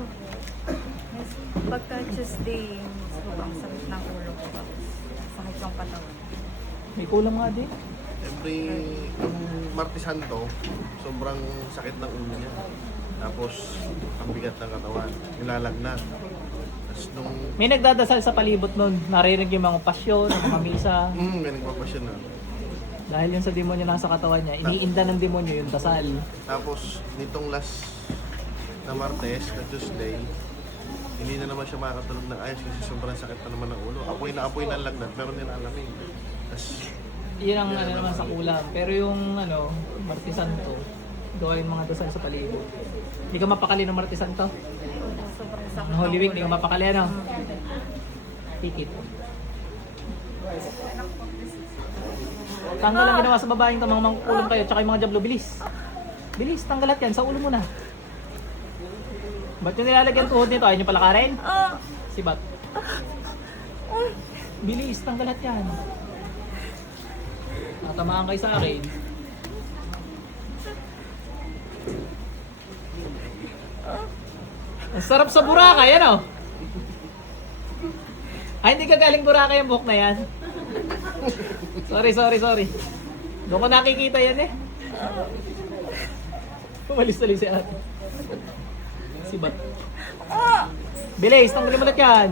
ulo po. Pagka Tuesday, sobrang sakit ng ulo ko. Tapos sakit ng katawan. May kulang nga din. Yung Martes Santo, sobrang sakit ng ulo niya. Tapos, ang bigat ng katawan, nilalagnat. Tapos nung, May nagdadasal sa palibot nun. Naririnig yung mga pasyon, mga misa. galing pa siya na. Dahil yun sa demonyo nasa katawan niya, iniinda ng demonyo yung dasal. Tapos, nitong last na Martes, na Tuesday, hindi na naman siya makakatulog ng ayos kasi sobrang sakit na naman ng ulo. Apoy na ang lagnat, pero nilalamig. Tapos, Yun ang ano naman sa kulang. Pero yung Martes Santo, gawa yung mga dasal sa palibot. Hindi ka mapakali ng Martes Santo? Sobrang sakit Ng Holy Week, hindi ka mapakali ano? Tikit. Tanggal ang ginawa sa babaeng tamang mangkukulong kayo, tsaka yung mga jablo, bilis. Bilis, tanggalat yan, sa ulo mo na. Ba't yung nilalagyan tuhod nito? Ayaw nyo palakarin? Si Bat. Bilis, tanggalat yan. Natamaan kayo sa akin. Ang sarap sa Boracay, ano? Ay, hindi ka galing Boracay ang buhok na yan. Sorry. Doon ko nakikita yan eh. Pumalis tuloy si ate. Si Bat. Bilis, tanggalin mo na yan.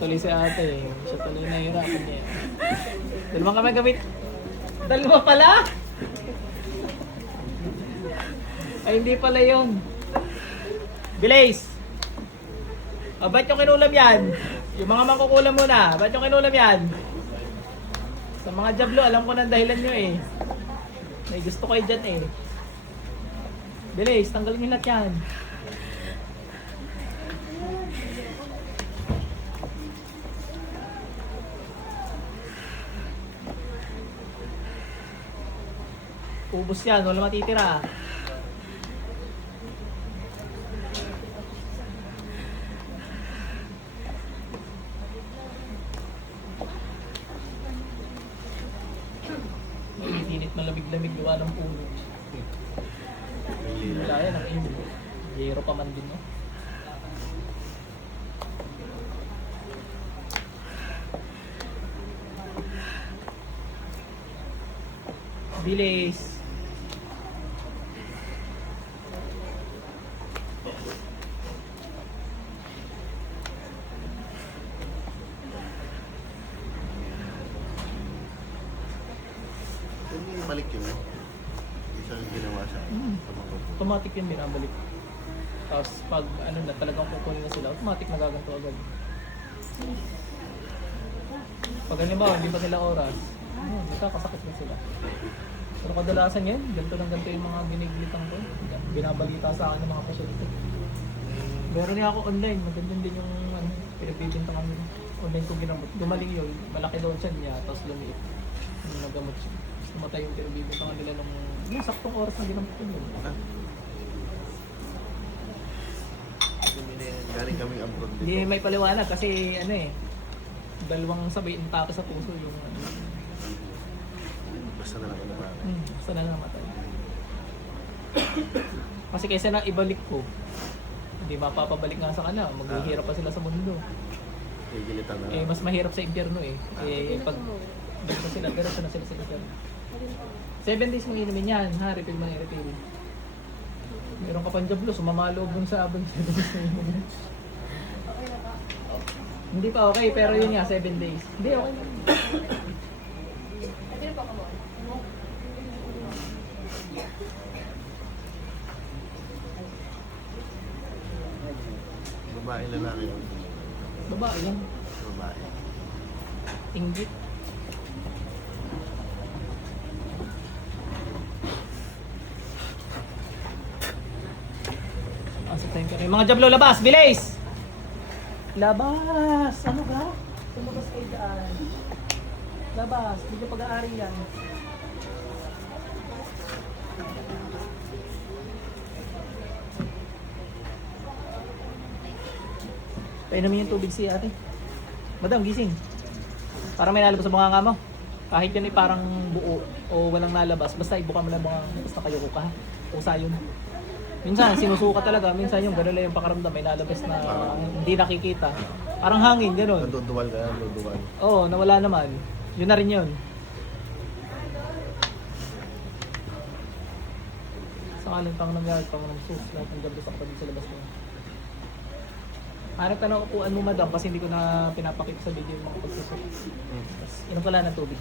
Tuloy si ate. Siya tuloy nahihirapan niya. Dalawang kami gamit. Dalawa pala? Ay, hindi pala yun. Bilis! Ba't yung kinulam yan? Yung mga mangkukulam muna. Ba't yung kinulam yan? Sa mga jablo, alam ko ng dahilan nyo eh. May gusto kayo dyan eh. Bilis, tanggalin nyo lahat yan. Ubus yan, wala matitira. Init malamig-lamig gawa ng puno. Wala yan, ang init. Zero pa man din, no? Bilis. hindi balik yun. Hindi siya ginawa sa Automatic yan, binabalik. Tapos pag na talagang kukunin na sila, automatic nagaganto agad. Pag halimbawa, hindi pa nila oras, kakasakit na sila. Pero kadalasan yan, ganito yung mga biniglitang ko. Binabalita sa akin ng mga pasyente. Meron niya ako online, maganda din yung pinagbibintangan nila. Online kong ginamot. Gumaling yun, malaki daw siya niya, tapos lumiit. Yung nagamot siya. Tapos namatay yung pinagbibintangan nila ng saktong oras na ginamot ko yun. Galing kaming abroad dito. Hindi may paliwanag kasi dalawang sabay intake sa puso yung Basta na lang ako naman. basta na namatay. Kasi kaysa na ibalik ko, hindi mapapabalik nga sa kanila, maghihirap pa sila sa mundo. Gigilitan na lang. Mas mahirap sa impyerno eh. Pag dito sila, diretso na sila sa impyerno. 7 days mo inumin yan, ha? Refill mo na i-refill. Meron ka pang jablo, sumama loob dun sa abang 7 days mo inumin. Hindi pa okay, pero yun nga, 7 days. Hindi, okay lang. Babae lalaki yun. Babae yan. Babae. Inggit. Asok tayo ka rin. Mga jablo, labas! Bilis! Labas! Ano ka? Tumabas kayo dyan. Labas! Hindi ka pag-aari yan. Painumin yung tubig si ate. Madam, gising. Parang may nalabas sa bunganga mo. Kahit yan ay parang buo o walang nalabas, basta ibuka mo lang mga basta kayo ka. Usa yun. Minsan sinusuka talaga, minsan yung gano'n lang yung pakaramdam, may lalabas na hindi nakikita. Parang hangin, gano'n. Naduduwal ka, naduduwal. Oo, nawala naman. Yun na rin yun. Sakaling pang nangyari pang ng sus, lahat ng gabi pa din sa labas ko. Hanap ka ng upuan mo, madam, kasi hindi ko na pinapakita sa video yung mga pagsusok. Tapos, inom ka lang ng tubig.